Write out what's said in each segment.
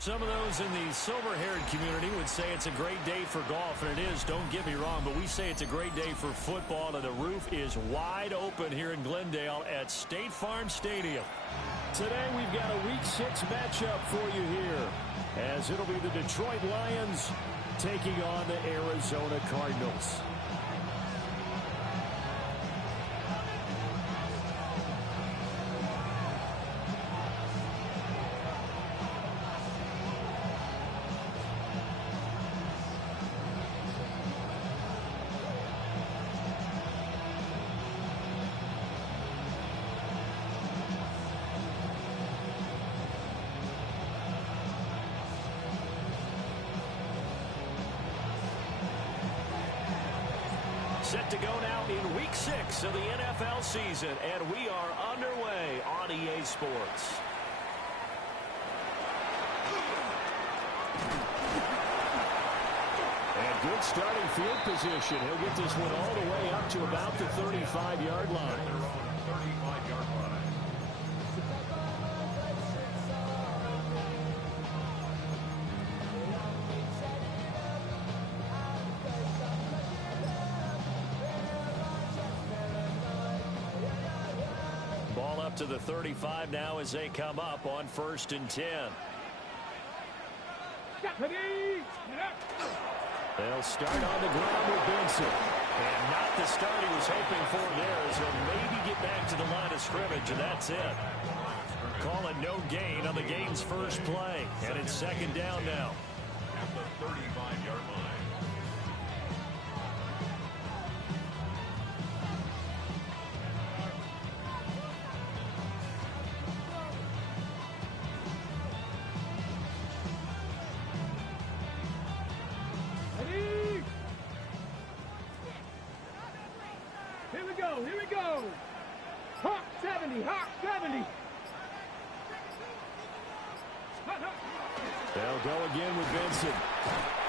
Some of those in the silver-haired community would say it's a great day for golf, and it is, don't get me wrong, but we say it's a great day for football, and the roof is wide open here in Glendale at State Farm Stadium. Today we've got a Week 6 matchup for you here, as it'll be the Detroit Lions taking on the Arizona Cardinals. Set to go now in Week 6 of the NFL season, and we are underway on EA Sports. And good starting field position. He'll get this one all the way up to about the 35-yard line. Ball up to the 35 now as they come up on 1st and 10. They'll start on the ground with Benson. And not the start he was hoping for there, as he'll maybe get back to the line of scrimmage, and that's it. Call it no gain on the game's first play. And it's 2nd down now. At the 35-yard line. Here we go. Hawk 70, Hawk 70. They'll go again with Benson.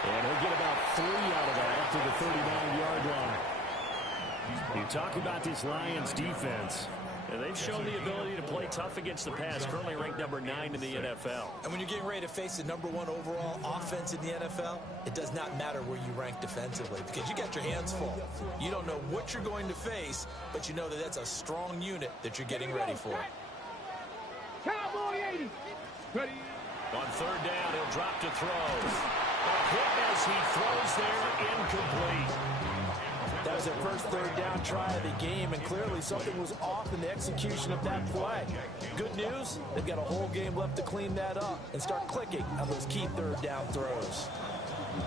And he'll get about 3 out of that up to the 39-yard line. You talk about this Lions defense. And they've shown the ability to play tough against the pass, currently ranked number 9 in the NFL. And when you're getting ready to face the number 1 overall offense in the NFL, it does not matter where you rank defensively because you got your hands full. You don't know what you're going to face, but you know that that's a strong unit that you're getting ready for. Cowboy 80. Ready. On 3rd down, he'll drop to throw. A hit as he throws there, incomplete. That was their first 3rd down try of the game, and clearly something was off in the execution of that play. Good news, they've got a whole game left to clean that up and start clicking on those key 3rd down throws.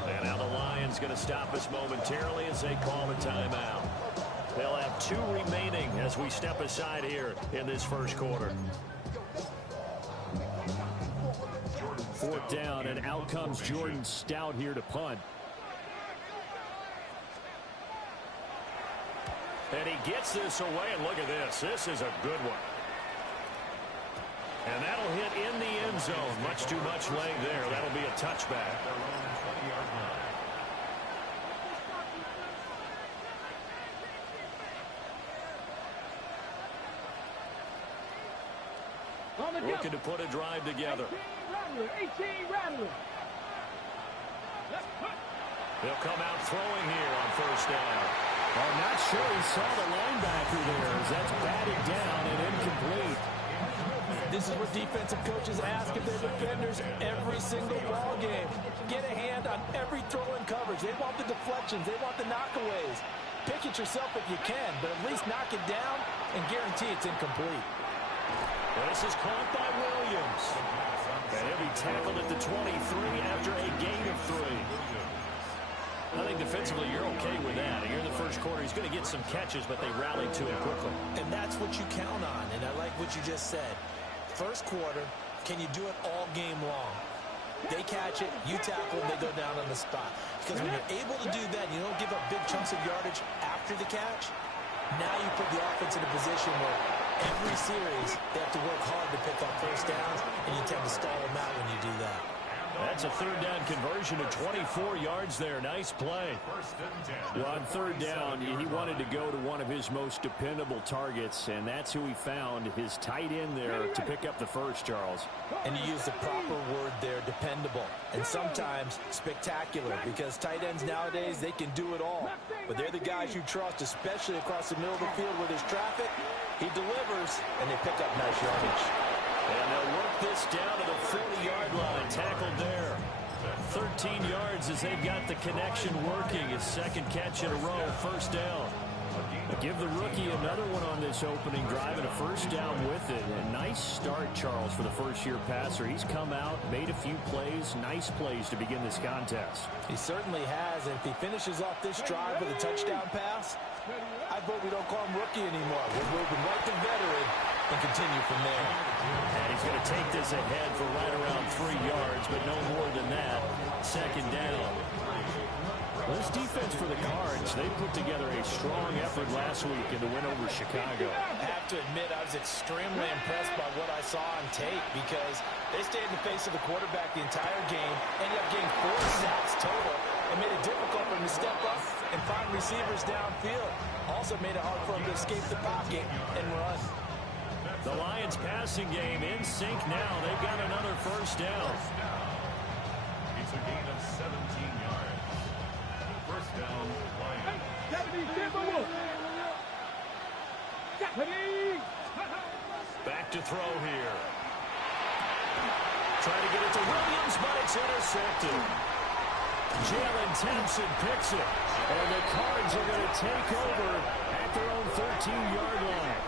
And now the Lions going to stop us momentarily as they call the timeout. They'll have 2 remaining as we step aside here in this first quarter. 4th down, and out comes Jordan Stout here to punt. And he gets this away, and look at this. This is a good one. And that'll hit in the end zone. Much too much leg there. That'll be a touchback. Looking to put a drive together. 18 Rattler. They'll come out throwing here on 1st down. I'm not sure he saw the linebacker there, as that's batted down and incomplete. This is what defensive coaches ask of their defenders every single ball game. Get a hand on every throw in coverage. They want the deflections. They want the knockaways. Pick it yourself if you can, but at least knock it down and guarantee it's incomplete. This is caught by Williams. And he'll be tackled at the 23 after a gain of 3. I think defensively you're okay with that. Here in the first quarter, he's going to get some catches, but they rallied to it quickly. And that's what you count on, and I like what you just said. First quarter, can you do it all game long? They catch it, you tackle them, they go down on the spot. Because when you're able to do that, you don't give up big chunks of yardage after the catch, now you put the offense in a position where every series they have to work hard to pick up 1st downs, and you tend to stall them out when you do that. That's a third down conversion of 24 yards there. Nice play. Well, on third down, he wanted to go to one of his most dependable targets, and that's who he found, his tight end there, to pick up the first, Charles. And you use the proper word there, dependable, and sometimes spectacular, because tight ends nowadays, they can do it all. But they're the guys you trust, especially across the middle of the field where there's traffic. He delivers, and they pick up nice yardage. And they'll work this down to the 40-yard line. Tackled there. 13 yards as they've got the connection working. His second catch in a row, first down. Give the rookie another one on this opening drive and a first down with it. A nice start, Charles, for the first-year passer. He's come out, made a few plays, nice plays to begin this contest. He certainly has, and if he finishes off this drive with a touchdown pass, I vote we don't call him rookie anymore. We're moving right to veteran and continue from there. And he's going to take this ahead for right around 3 yards, but no more than that. Second down. Well, this defense for the Cards, they put together a strong effort last week in the win over Chicago. I have to admit, I was extremely impressed by what I saw on tape because they stayed in the face of the quarterback the entire game, ended up getting 4 sacks total, and made it difficult for him to step up and find receivers downfield. Also made it hard for him to escape the pocket and run. The Lions passing game in sync now. They've got another first down. It's a gain of 17 yards. First down, Lions. 70, Back to throw here. Trying to get it to Williams, but it's intercepted. Jalen Thompson picks it. And the Cards are going to take over at their own 13-yard line.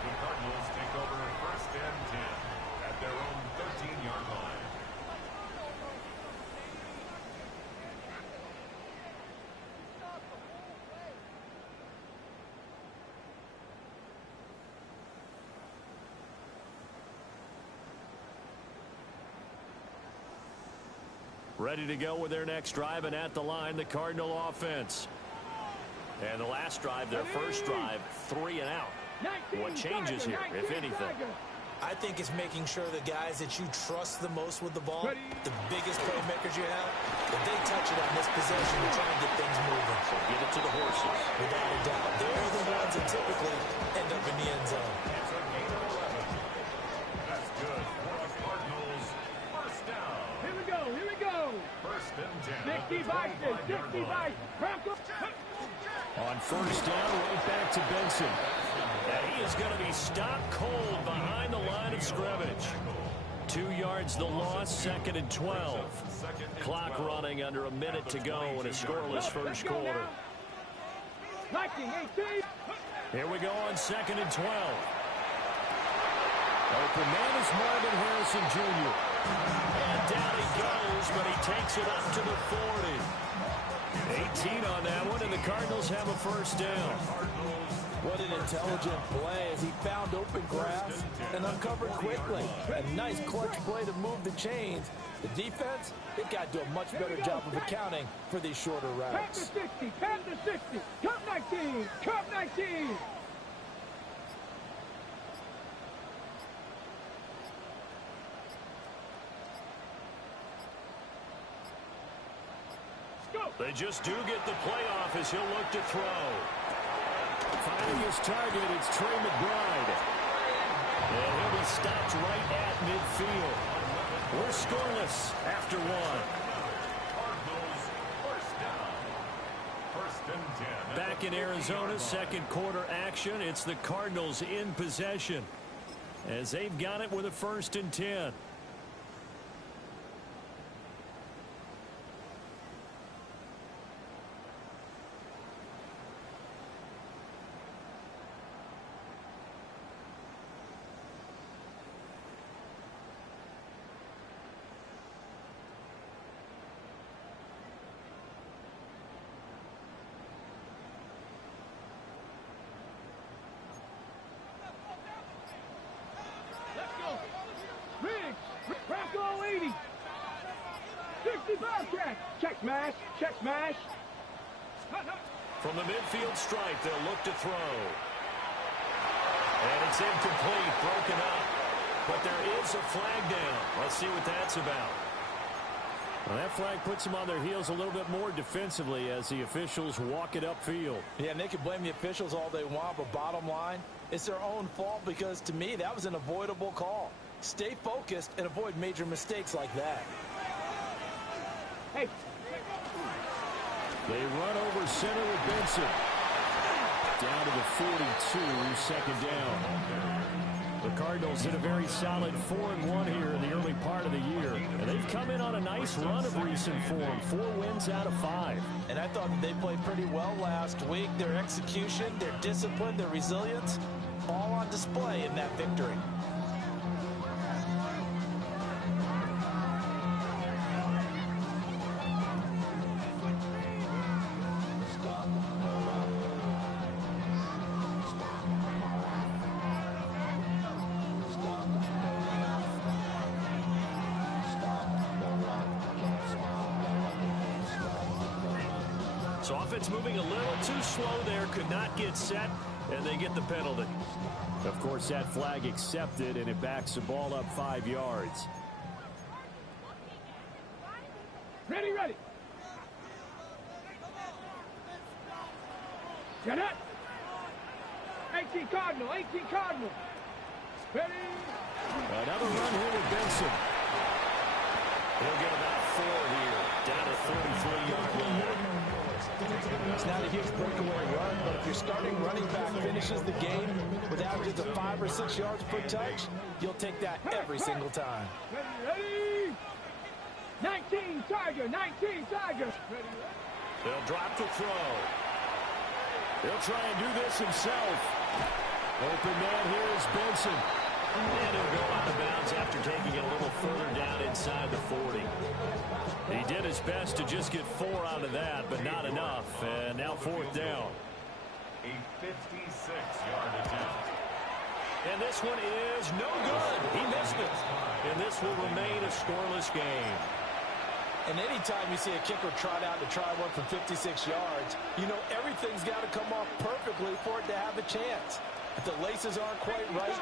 The Cardinals take over first and 10 at their own 13-yard line. Ready to go with their next drive, and at the line, the Cardinal offense. And the last drive, their first drive, 3 and out. What changes here, if anything? I think it's making sure the guys that you trust the most with the ball, the biggest playmakers you have, that they touch it on this possession to try and get things moving. So get it to the horses. Without a doubt. They're the ones that typically end up in the end zone. It's a gain of 11. That's good for the Cardinals. First down. Here we go, here we go. First and 10. 60 Vikings, 60 Vikings. Broncos. On first down, right back to Benson. And he is going to be stopped cold behind the line of scrimmage. 2 yards the loss, second and 12. Clock running under a minute to go in a scoreless first quarter. Viking 18. Here we go on second and 12. Open man is Marvin Harrison Jr. And down he goes, but he takes it up to the 40. 18 on that one, and the Cardinals have a first down. What an intelligent play as he found open grass and uncovered quickly. A nice clutch play to move the chains. The defense, they've got to do a much better job of accounting for these shorter routes. Panther 60, Panther 60. Cup 19, Cup 19. They just do get the playoff as he'll look to throw. Finding his target, it's Trey McBride. And he'll be stopped right at midfield. We're scoreless after one. Cardinals first down. First and 10. Back in Arizona, second quarter action. It's the Cardinals in possession as they've got it with a first and 10. Bronco 80. 65 check. Check smash. Check smash. From the midfield stripe, they'll look to throw. And it's incomplete, broken up. But there is a flag down. Let's see what that's about. Well, that flag puts them on their heels a little bit more defensively as the officials walk it upfield. Yeah, and they can blame the officials all they want, but bottom line, it's their own fault because, to me, that was an avoidable call. Stay focused and avoid major mistakes like that. Hey. They run over center with Benson. Down to the 42, second down. The Cardinals did a very solid 4-1 here in the early part of the year. And they've come in on a nice run of recent form. 4 wins out of 5. And I thought they played pretty well last week. Their execution, their discipline, their resilience, all on display in that victory. So offense moving a little too slow there, could not get set, and they get the penalty. Of course, that flag accepted, and it backs the ball up 5 yards. Ready, ready. Get it. 18 Cardinal, 18 Cardinal. Ready. Another run here with Benson. He'll get about 4 here, down to 33-yard line. It's not a huge breakaway run, but if your starting running back finishes the game with averages of 5 or 6 yards per touch, you'll take that every single time. Ready, ready. 19 Tiger, 19 Tiger. Ready, ready. They'll drop the throw. He'll try and do this himself. Open man here is Benson. And he'll go out of bounds after taking it a little further down inside the 40. He did his best to just get 4 out of that, but not enough. And now 4th down. A 56-yard attempt. And this one is no good. He missed it. And this will remain a scoreless game. And anytime you see a kicker trot out to try one from 56 yards, you know everything's got to come off perfectly for it to have a chance. If the laces aren't quite right,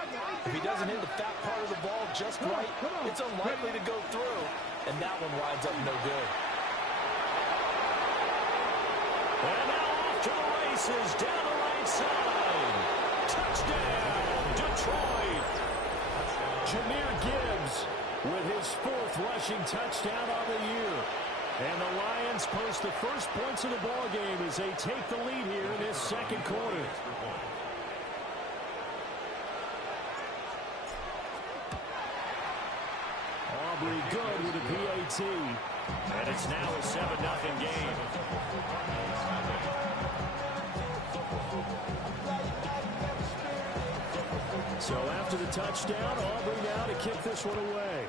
if he doesn't hit the fat part of the ball just right, it's unlikely to go through. And that one winds up no good. And now off to the races, down the right side. Touchdown, Detroit. Jahmyr Gibbs with his 4th rushing touchdown on the year. And the Lions post the first points of the ball game as they take the lead here in this second quarter. Aubrey good with a PAT. And it's now a 7-0 game. So after the touchdown, Aubrey now to kick this one away.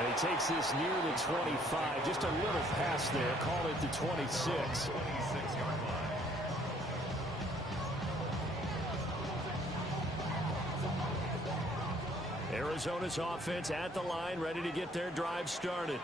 And he takes this near the 25. Just a little pass there. Call it the 26. 26-yard line. Arizona's offense at the line, ready to get their drive started.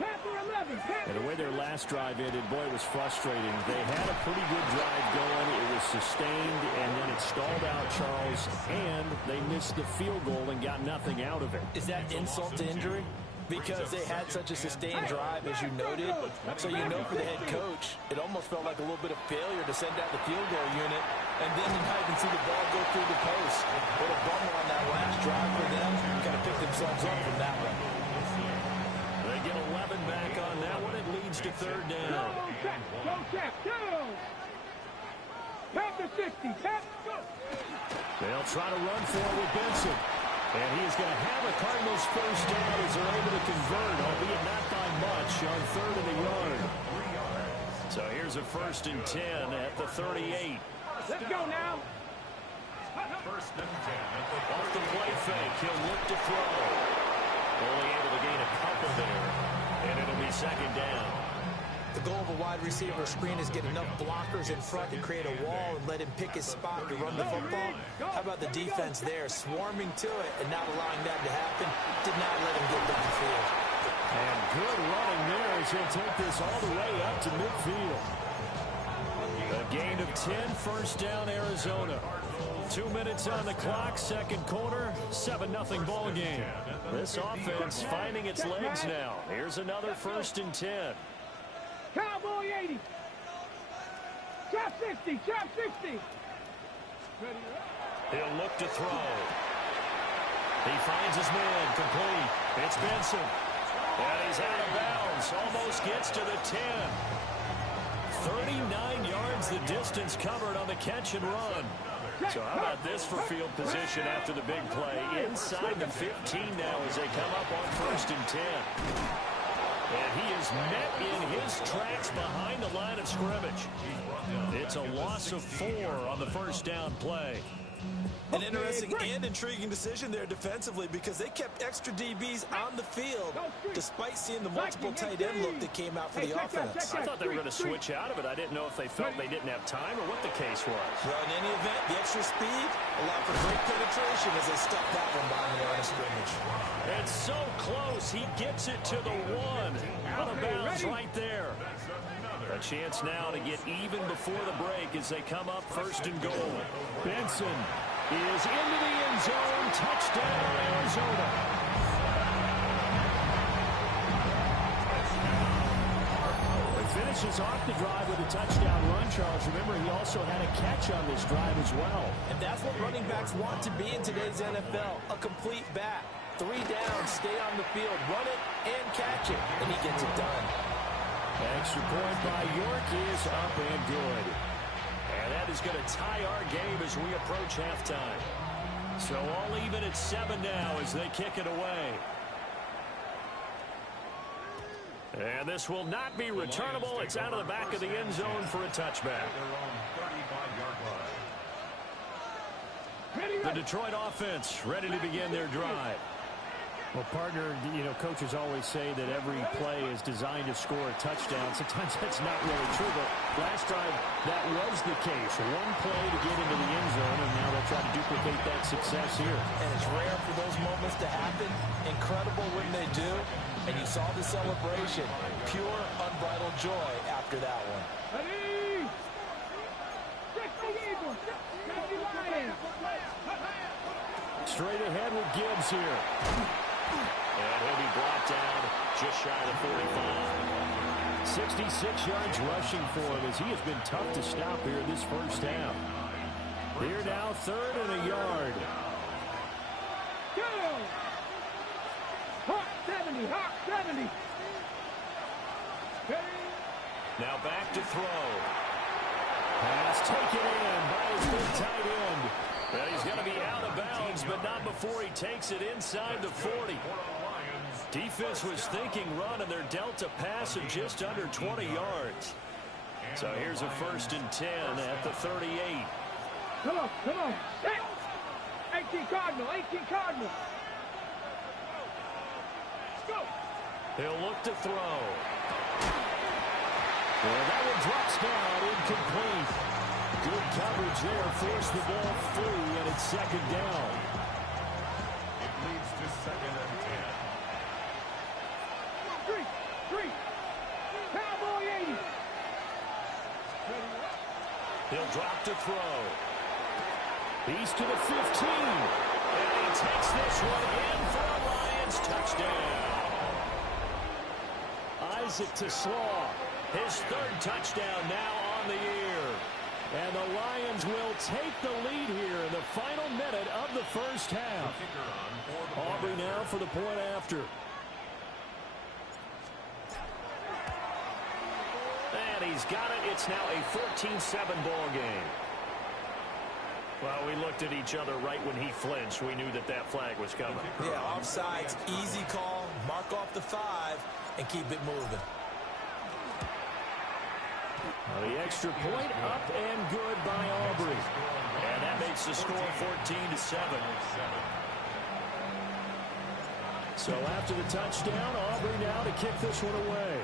And the way their last drive ended, boy, it was frustrating. They had a pretty good drive going. It was sustained, and then it stalled out, Charles, and they missed the field goal and got nothing out of it. Is that insult to injury? Because they had such a sustained drive, as you noted. So you know for the head coach, it almost felt like a little bit of failure to send out the field goal unit, and then you not even see the ball go through the post. What a bummer on that last drive for them. Kind of pick themselves up from that one. They get 11 back on that one. It leads to 3rd down. Go check, down. Tap the 60, tap, go. They'll try to run for it with Benson. And he is going to have a Cardinals first down as they're able to convert, albeit not by much, on 3rd and a yard. So here's a 1st and 10 at the 38. Let's go now. 1st and 10. Off the play fake, he'll look to throw. Only able to gain a couple there, and it'll be 2nd down. The goal of a wide receiver screen is get enough blockers in front to create a wall and let him pick his spot to run the football. How about the defense there, swarming to it and not allowing that to happen? Did not let him get downfield. And good running there as as he'll take this all the way up to midfield. A gain of 10, first down, Arizona. 2 minutes on the clock, second quarter, 7-0 ball game. This offense finding its legs now. Here's another 1st and 10. Cowboy 80. Chop 60, chop 60. He'll look to throw. He finds his man, complete. It's Benson. And he's out of bounds, almost gets to the 10. 39 yards the distance covered on the catch and run. So how about this for field position after the big play? Inside the 15 now as they come up on 1st and 10. And he is met in his tracks behind the line of scrimmage. It's a loss of 4 on the first down play. An interesting and intriguing decision there defensively because they kept extra DBs on the field despite seeing the multiple tight end look that came out for the offense. I thought they were going to switch out of it. I didn't know if they felt they didn't have time or what the case was. Well, in any event, the extra speed allowed for great penetration as they stuffed that one behind the line of scrimmage. It's so close. He gets it to the 1. Out of bounds right there. A chance now to get even before the break as they come up 1st and goal. Benson is into the end zone. Touchdown, Arizona. He finishes off the drive with a touchdown run, Charles. Remember, he also had a catch on this drive as well. And that's what running backs want to be in today's NFL, a complete back. 3 down, stay on the field, run it, and catch it. And he gets it done. Extra point by York is up and good. And that is going to tie our game as we approach halftime. So all even at 7 now as they kick it away. And this will not be returnable. It's out of the back of the end zone for a touchback. The Detroit offense ready to begin their drive. Well, partner, you know, coaches always say that every play is designed to score a touchdown. Sometimes that's not really true, but last drive that was the case. One play to get into the end zone, and now they'll try to duplicate that success here. And it's rare for those moments to happen. Incredible when they do. And you saw the celebration. Pure, unbridled joy after that one. Ready? 60 Eagles, 60 Lions. Straight ahead with Gibbs here. And he'll be brought down just shy of 45. 66 yards rushing for him as he has been tough to stop here this first half. Here now, 3rd and a yard. Go! Hawk 70, Hawk 70. Ready? Now back to throw. Pass taken in by his big tight end. Well, he's going to be out of bounds, but not before he takes it inside the 40. Defense was thinking run, and they're dealt a pass of just under 20 yards. So here's a 1st and 10 at the 38. Come on, come on. 18 Cardinal, 18 Cardinal. Let's go. He'll look to throw. Well, that one drops down, incomplete. Good coverage there, forced the ball free, and it's 2nd down. It leads to 2nd and 10. 3. Cowboy 80. He'll drop to throw. He's to the 15. And he takes this one in for a Lions touchdown. Isaac TeSlaa, his 3rd touchdown now on the year. And the Lions will take the lead here in the final minute of the first half. Aubrey now for the point after. And he's got it. It's now a 14-7 ball game. Well, we looked at each other right when he flinched. We knew that that flag was coming. Yeah, offsides, easy call, mark off the 5, and keep it moving. Well, the extra point up and good by Aubrey. And that makes the score 14-7. So after the touchdown, Aubrey now to kick this one away.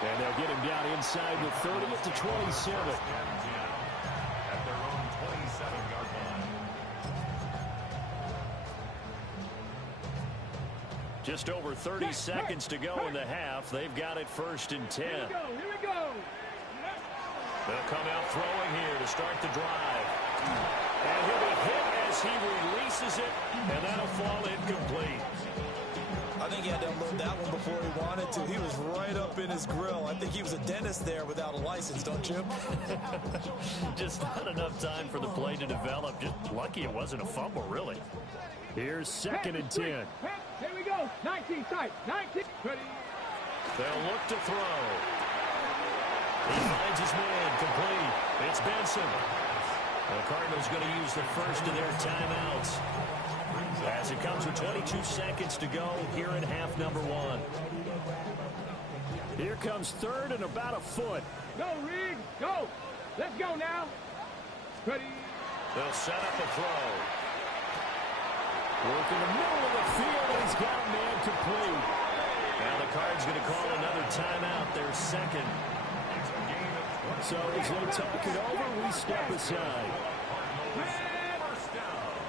And they'll get him down inside the 30 at the 27. At their own 27-yard line. Just over 30 seconds to go in the half. They've got it 1st and 10. Here we go. They'll come out throwing here to start the drive. And he'll be hit as he releases it, and that'll fall incomplete. I think he had to unload that one before he wanted to. He was right up in his grill. I think he was a dentist there without a license, don't you? Just not enough time for the play to develop. Just lucky it wasn't a fumble, really. Here's 2nd and 10. Here we go. 19 tight. 19. Ready. They'll look to throw. He finds his man complete. It's Benson. The Cardinals going to use the first of their timeouts as it comes with 22 seconds to go here in half number 1. Here comes 3rd and about a foot. Go, Reed. Go. Let's go now. Ready. They'll set up a throw. Work in the middle of the field, and he's got a man complete. Now the Cards going to call another timeout, their second. So as they talk it over, we step aside.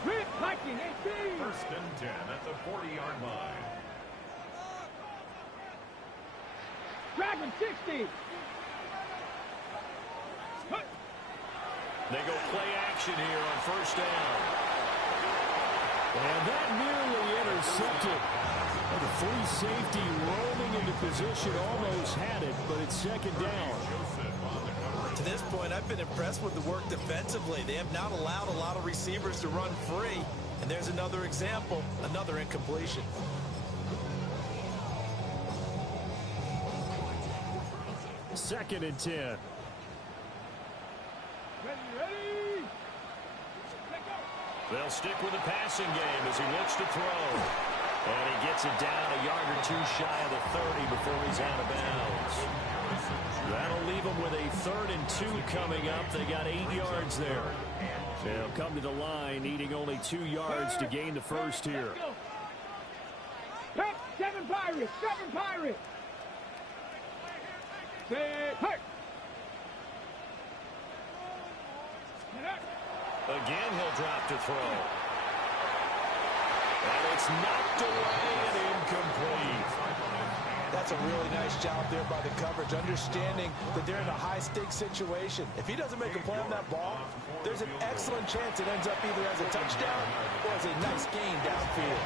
Red Viking 18. 1st and 10 at the 40-yard line. Dragon 60. They go play action here on 1st down. And that nearly intercepted. The free safety rolling into position, almost had it, but it's 2nd down. To this point, I've been impressed with the work defensively. They have not allowed a lot of receivers to run free. And there's another example, another incompletion. Second and 10. Ready. They'll stick with the passing game as he looks to throw. And he gets it down a yard or 2 shy of the 30 before he's out of bounds. That'll leave them with a 3rd and 2 coming up. They got 8 yards there. They'll come to the line, needing only 2 yards to gain the first here. 7 Pirates. 7 Pirates. Hey. Again, he'll drop to throw. And it's knocked away and incomplete. That's a really nice job there by the coverage, understanding that they're in a high-stakes situation. If he doesn't make a play on that ball, there's an excellent chance it ends up either as a touchdown or as a nice gain downfield.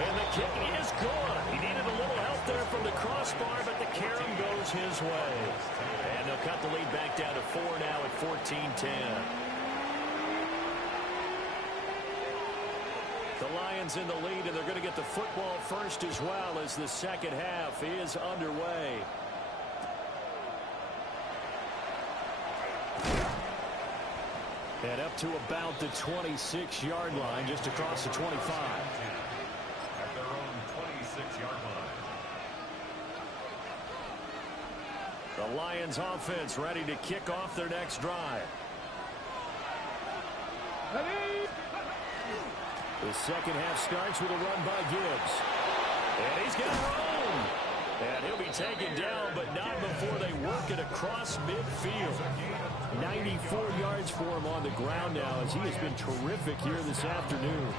And the kick is good. He needed a little help there from the crossbar, but the carom goes his way. And they'll cut the lead back down to 4 now at 14-10. The Lions in the lead, and they're going to get the football first as well as the second half is underway. And up to about the 26-yard line, just across the 25. At their own 26-yard line. The Lions offense ready to kick off their next drive. The second half starts with a run by Gibbs. And he's got room. And he'll be taken down, but not before they work it across midfield. 94 yards for him on the ground now, as he has been terrific here this afternoon.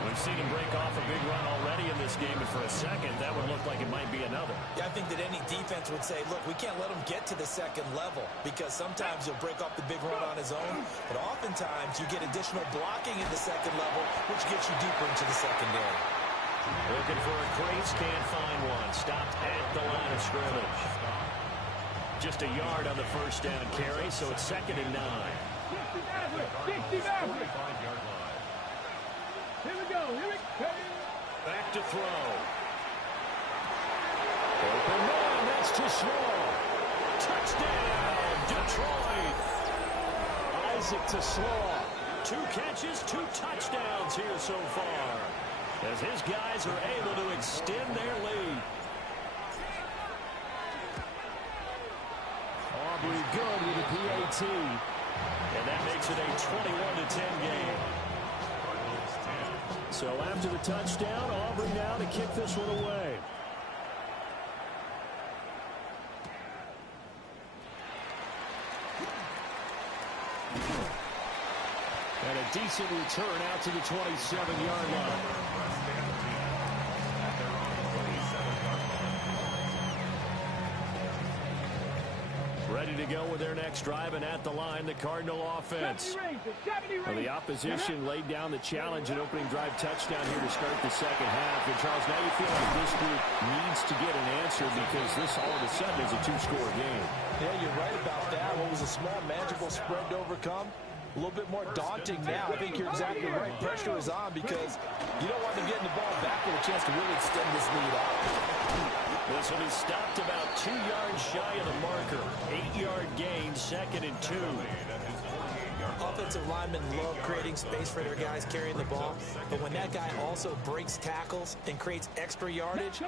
We've seen him break off a big run already in this game, and for a second, that would look like it might be another. Yeah, I think that any defense would say, look, we can't let him get to the second level, because sometimes he'll break off the big run on his own, but oftentimes you get additional blocking in the second level, which gets you deeper into the secondary. Looking for a crease, can't find one. Stopped at the line of scrimmage. Just a yard on the first down carry, so it's 2nd and 9. 60 Maverick. 45-yard line. Here we go. Back to throw. Open man, that's too small. Touchdown, Detroit. Isaac to Slaw. 2 catches, 2 touchdowns here so far, as his guys are able to extend their lead. Aubrey good with a PAT. And that makes it a 21-10 game. So after the touchdown, Aubrey now to kick this one away. And a decent return out to the 27-yard line. go with their next drive, and at the line, the Cardinal offense. Well, the opposition laid down the challenge and opening drive touchdown here to start the second half. And, Charles, now you feel like this group needs to get an answer because this all of a sudden is a two-score game. Yeah, you're right about that. What was a small, manageable spread to overcome? A little bit more daunting now. I think you're exactly right. Pressure is on because you don't want them getting the ball back with a chance to really extend this lead out. This will be stopped about 2 yards shy of the marker. 8-yard gain, 2nd and 2. Offensive linemen love creating space for their guys carrying the ball, but when that guy also breaks tackles and creates extra yardage,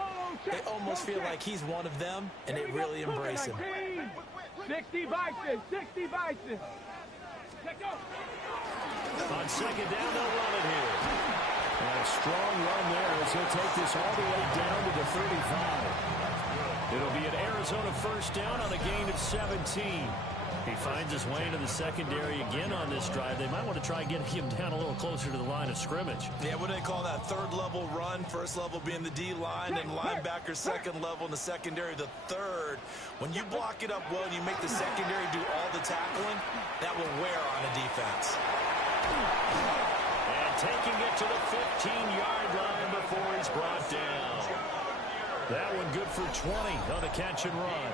they almost feel like he's one of them, and they really embrace him. 60 Vikings, 60 Vikings. On second down, they'll run it here. And a strong run there as he'll take this all the way down to the 35. It'll be an Arizona first down on a gain of 17. He finds his way into the secondary again on this drive. They might want to try getting him down a little closer to the line of scrimmage. Yeah, what do they call that? Third level run, first level being the D-line, and linebacker second level, and the secondary the third. When you block it up well and you make the secondary do all the tackling, that will wear on a defense. And taking it to the 15-yard line before he's brought down. That one good for 20 on the catch and run.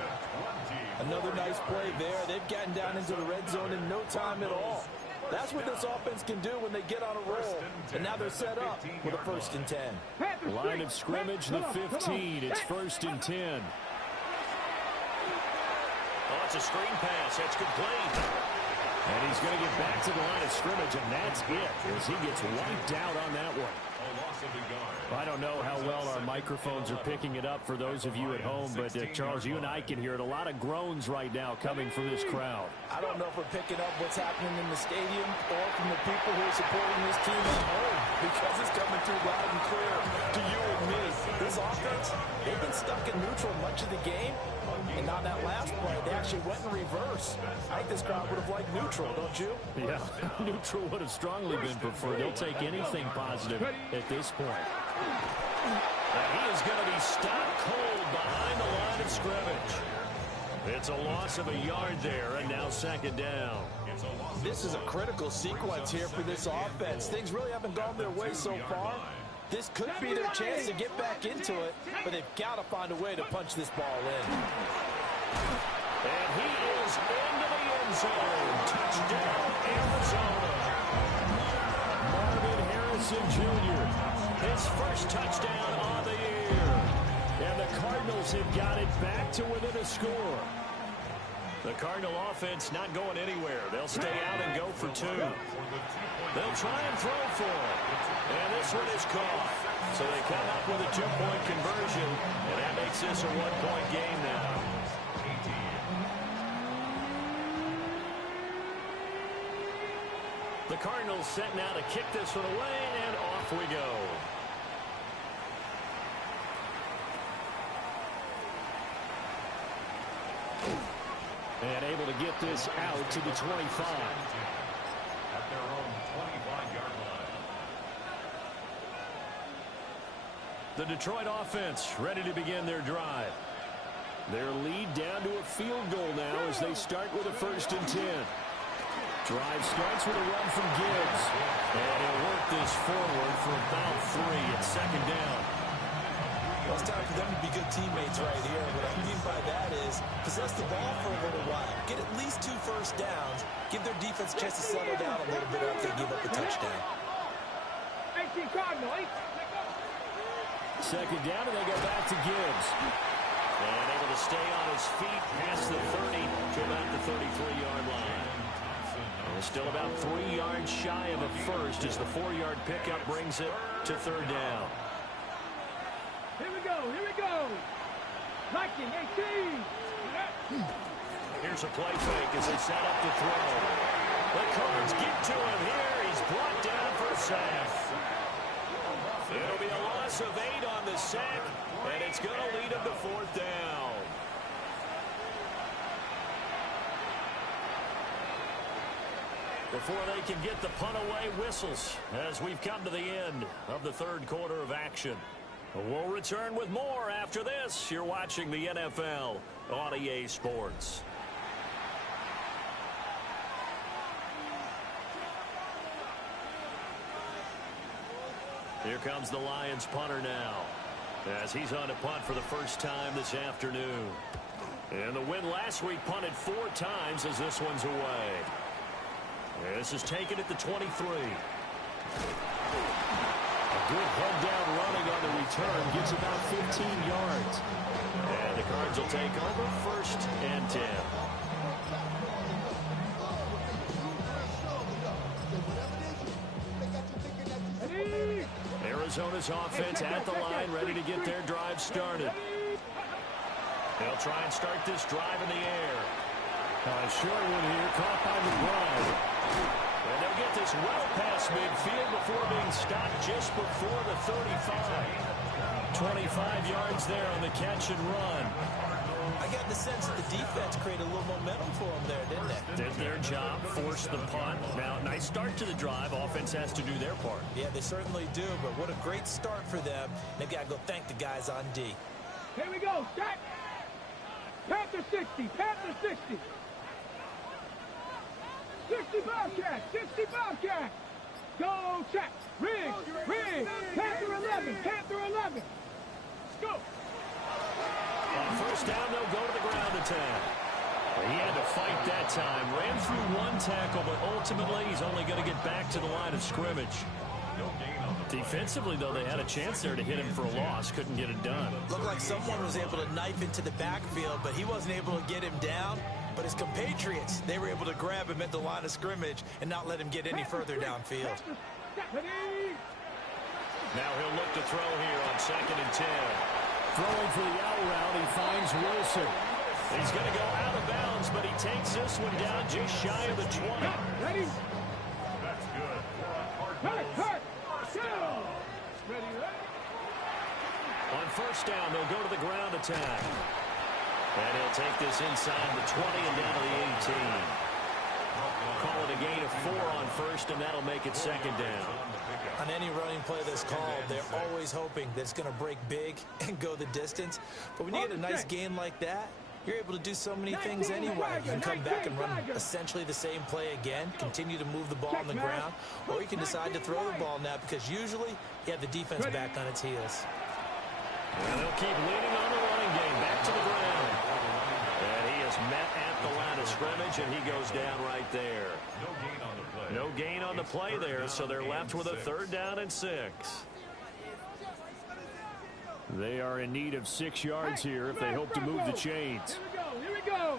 Another nice play there. They've gotten down into the red zone in no time at all. That's what this offense can do when they get on a roll. And now they're set up with a 1st and 10. Line of scrimmage, the 15. It's 1st and 10. Oh, it's a screen pass. That's complete. And he's going to get back to the line of scrimmage, and that's it as he gets wiped out on that one. I don't know how well our microphones are picking it up for those of you at home, but Charles, you and I can hear it. A lot of groans right now coming from this crowd. I don't know if we're picking up what's happening in the stadium or from the people who are supporting this team at home, because it's coming through loud and clear to you and me. This offense, they've been stuck in neutral much of the game, and on that last play, they actually went in reverse. I think this crowd would have liked neutral, don't you? Yeah, neutral would have strongly been preferred. They'll take anything positive at this point. And he is going to be stopped cold behind the line of scrimmage. It's a loss of a yard there, and now 2nd down. This is a critical sequence here for this offense. Things really haven't gone their way so far. This could be their chance to get back into it, but they've got to find a way to punch this ball in. And he is into the end zone. Touchdown, Arizona. Marvin Harrison Jr., his first touchdown on the year. And the Cardinals have got it back to within a score. The Cardinal offense not going anywhere. They'll stay out and go for 2. They'll try and throw for it. And this one is caught. So they come up with a 2-point conversion, and that makes this a 1-point game now. The Cardinals set now to kick this one away, and off we go. And able to get this out to the 25. At their own 25-yard line. The Detroit offense ready to begin their drive. Their lead down to a field goal now as they start with a 1st and 10. Drive starts with a run from Gibbs. And he'll work this forward for about 3 at 2nd down. Well, it's time for them to be good teammates right here. What I mean by that is possess the ball for a little while. Get at least 2 first downs. Give their defense a chance to settle down a little bit after they give up a touchdown. 18 Cardinal, 8. 2nd down, and they go back to Gibbs. And able to stay on his feet past the 30 to about the 33-yard line. And still about 3 yards shy of a first as the 4-yard pickup brings it to 3rd down. Here we go, here we go. Viking, 18. Here's a play fake as they set up to throw. The Cards get to him here. He's brought down for a sack. It'll be a loss of 8 on the sack, and it's going to lead him to 4th down. Before they can get the punt away, whistles as we've come to the end of the 3rd quarter of action. We'll return with more after this. You're watching the NFL on EA Sports. Here comes the Lions punter now, as he's on to punt for the first time this afternoon. And the win last week punted 4 times as this one's away. This is taken at the 23. A good head-down running on the return. Gets about 15 yards. And the Cards will take over 1st and 10. Arizona's offense at the line, ready to get their drive started. They'll try and start this drive in the air. Short one here, caught by McBride. And they'll get this well past midfield before being stopped just before the 35. 25 yards there on the catch and run. I got the sense that the defense created a little momentum for them there, didn't it? Did their job, forced the punt. Now, nice start to the drive. Offense has to do their part. Yeah, they certainly do, but what a great start for them. They've got to go thank the guys on D. Here we go, set. Panther 60, Panther 60. 60 Bobcat, 60 Bobcat. Go check, rig, Panther 11, Panther 11. Go. On first down, they'll go to the ground attack. He had to fight that time. Ran through one tackle, but ultimately he's only going to get back to the line of scrimmage. Defensively, though, they had a chance there to hit him for a loss. Couldn't get it done. Looked like someone was able to knife into the backfield, but he wasn't able to get him down. But his compatriots, they were able to grab him at the line of scrimmage and not let him get any further downfield. Now he'll look to throw here on 2nd and 10. Throwing for the out route, he finds Wilson. He's going to go out of bounds, but he takes this one down just shy of the 20. Ready? That's good. Hurt. Go. Ready. On first down, they'll go to the ground attack. And he'll take this inside the 20 and down to the 18. Call it a gain of 4 on first, and that'll make it 2nd down. On any running play that's called, they're always hoping that it's going to break big and go the distance. But when you get a nice gain like that, you're able to do so many things anyway. You can come back and run essentially the same play again, continue to move the ball on the ground, or you can decide to throw the ball now because usually you have the defense back on its heels. And they'll keep leaning on the running game. Back to the ground. And he is met at the line of scrimmage, and he goes down right there. No gain on the play there, so they're left with a 3rd down and 6. They are in need of 6 yards here if they hope to move the chains. Here we go.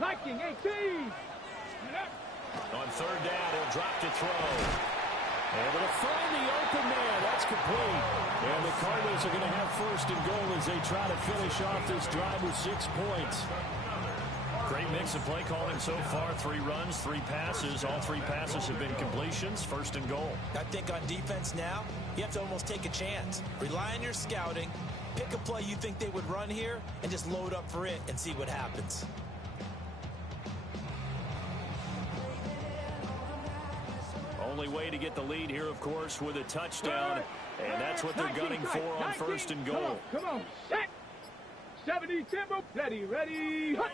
Liking 18. On 3rd down, he'll drop to throw. Able to find the open man. That's complete. And the Cardinals are going to have 1st and goal as they try to finish off this drive with 6 points. Great mix of play calling so far. 3 runs, 3 passes. All 3 passes have been completions. 1st and goal. I think on defense now, you have to almost take a chance. Rely on your scouting. Pick a play you think they would run here and just load up for it and see what happens. Only way to get the lead here, of course, with a touchdown. And that's what they're gunning for on 1st and goal. Come on. Set. 70 Timber. Ready. Hut.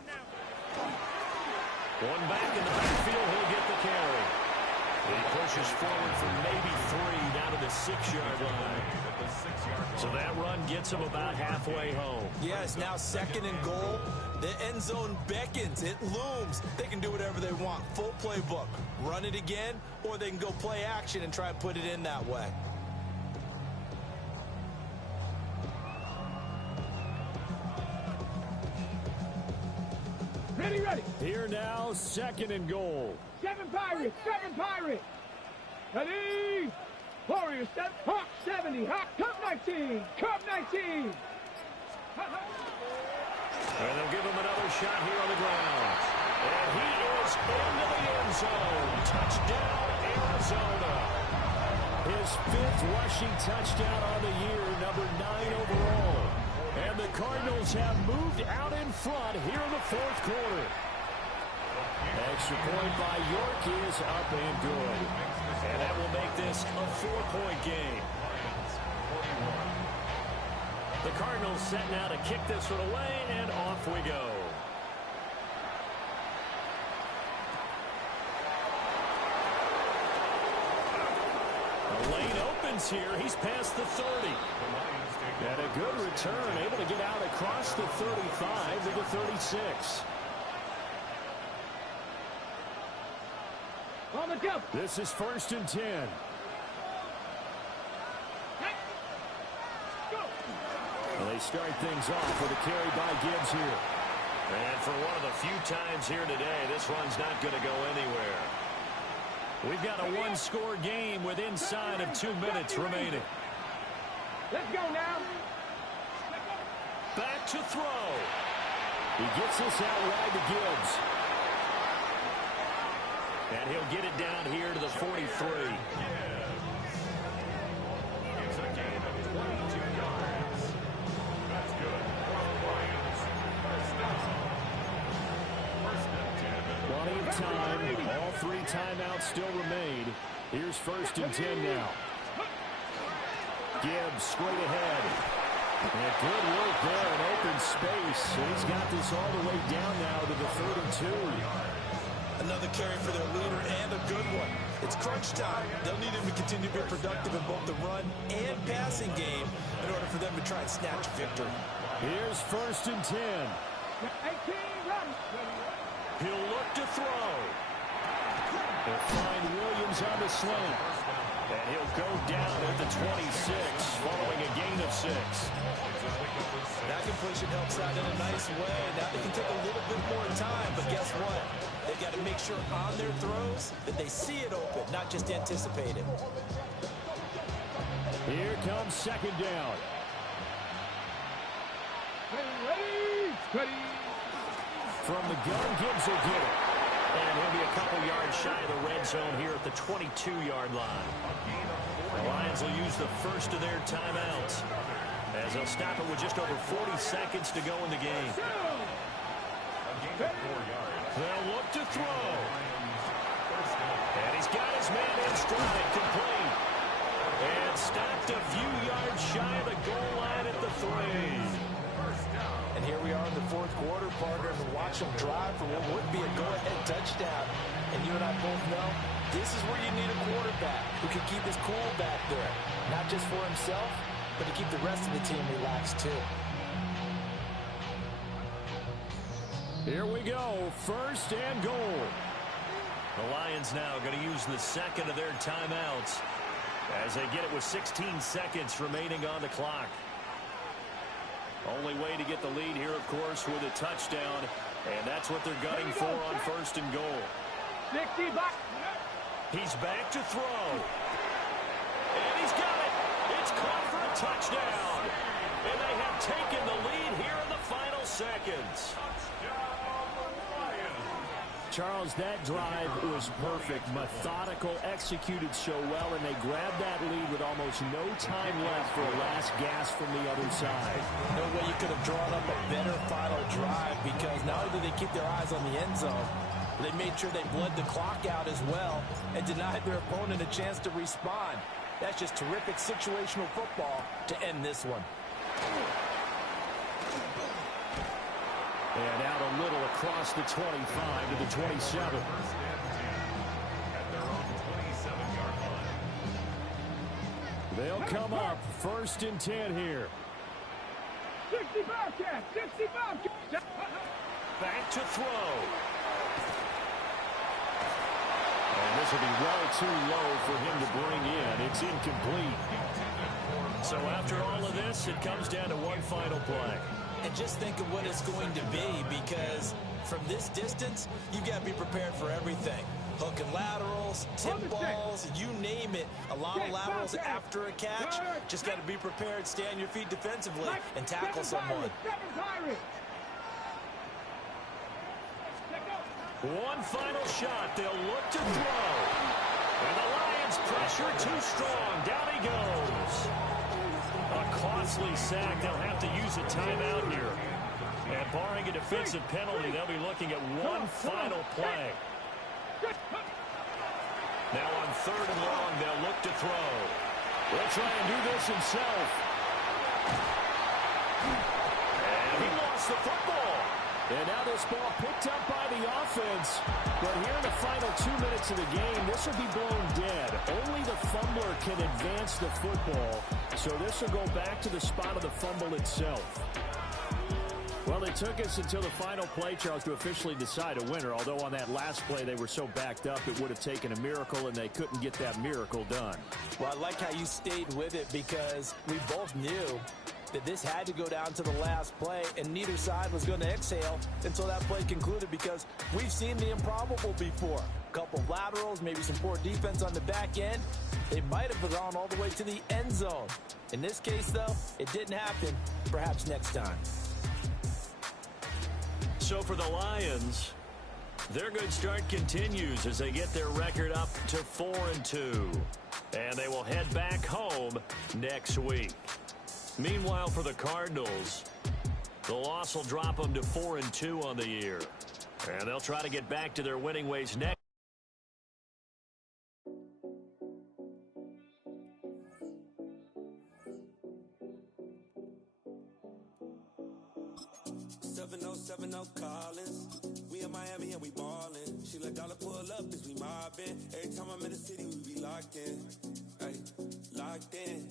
One back in the backfield, he'll get the carry. He pushes forward for maybe 3 down to the 6-yard line. So that run gets him about halfway home. Yeah, it's now 2nd and goal. The end zone beckons. It looms. They can do whatever they want. Full playbook. Run it again, or they can go play action and try and put it in that way. Ready. Here now, 2nd and goal. 7 Pirates. Ready. Warriors 7. Hawk 70. Hawk Cub 19. And they'll give him another shot here on the ground. And he is into the end zone. Touchdown, Arizona. His 5th rushing touchdown on the year, number 9 overall. And the Cardinals have moved out in front here in the 4th quarter. Extra point by York is up and good. And that will make this a 4-point game. The Cardinals set now to kick this one away, and off we go. The lane opens here. He's past the 30. And a good return, able to get out across the 35 to the 36. On the jump. This is 1st and 10. Well, they start things off with a carry by Gibbs here. And for one of the few times here today, this run's not going to go anywhere. We've got a one-score game with inside of 2 minutes remaining. Let's go now. Back to throw. He gets this out wide to Gibbs. And he'll get it down here to the 43. It's a gain of 22 yards. That's good. Lions, first down. 1st and 10. Plenty of time. All 3 timeouts still remain. Here's 1st and 10 now. Gibbs straight ahead. And good work there in open space. And he's got this all the way down now to the 32. Another carry for their leader and a good one. It's crunch time. They'll need him to continue to be productive in both the run and passing game in order for them to try and snatch victory. Here's 1st and 10. 18, run. He'll look to throw. They'll find Williams on the slant. And he'll go down at the 26 following a gain of 6. That completion helps out in a nice way. Now they can take a little bit more time, but guess what? They've got to make sure on their throws that they see it open, not just anticipate it. Here comes 2nd down. Ready, ready. From the gun, Gibbs will get it. And he'll be a couple yards shy of the red zone here at the 22-yard line. The Lions will use the first of their timeouts as they'll stop it with just over 40 seconds to go in the game. They'll look to throw. And he's got his man in stride, complete. And stopped a few yards shy of the goal line at the 3. And here we are in the 4th quarter, partner, and watch them drive for what would be a go-ahead touchdown. And you and I both know this is where you need a quarterback who can keep his cool back there. Not just for himself, but to keep the rest of the team relaxed too. Here we go, 1st and goal. The Lions now going to use the second of their timeouts as they get it with 16 seconds remaining on the clock. Only way to get the lead here, of course, with a touchdown, and that's what they're gunning for on 1st and goal. 60 back. He's back to throw. And he's got it. It's caught for a touchdown. And they have taken the lead here in the final seconds. Charles, that drive was perfect, methodical, executed so well, and they grabbed that lead with almost no time left for a last gasp from the other side. No way you could have drawn up a better final drive, because not only did they keep their eyes on the end zone, they made sure they bled the clock out as well and denied their opponent a chance to respond. That's just terrific situational football to end this one. And out a little across the 25 to the 27. They'll come up 1st and 10 here. 65 catch, 65 catch. Back to throw. And this will be well too low for him to bring in. It's incomplete. So after all of this, it comes down to one final play. And just think of what it's going to be, because from this distance, you've got to be prepared for everything. Hook and laterals, tip balls, you name it. A lot of laterals after a catch. Just got to be prepared, stay on your feet defensively, and tackle someone. One final shot. They'll look to throw. And the Lions pressure too strong. Down he goes. A costly sack. They'll have to use a timeout here. And barring a defensive penalty, they'll be looking at one final play. Now on 3rd and long, they'll look to throw. He'll try and do this himself. And he lost the football. And now this ball picked up by the offense. But here in the final 2 minutes of the game, this will be blown dead. Only the fumbler can advance the football. So this will go back to the spot of the fumble itself. Well, it took us until the final play, Charles, to officially decide a winner. Although on that last play they were so backed up, it would have taken a miracle, and they couldn't get that miracle done. Well, I like how you stayed with it because we both knew that this had to go down to the last play, and neither side was going to exhale until that play concluded because we've seen the improbable before. A couple of laterals, maybe some poor defense on the back end. They might have gone all the way to the end zone. In this case, though, it didn't happen. Perhaps next time. So for the Lions, their good start continues as they get their record up to 4-2. And they will head back home next week. Meanwhile, for the Cardinals, the loss will drop them to 4-2 on the year. And they'll try to get back to their winning ways next. Collins. We in Miami and we ballin'. She let dollar pull up, bitch, we mobbin'. Every time I'm in the city, we be locked in. Ay, locked in.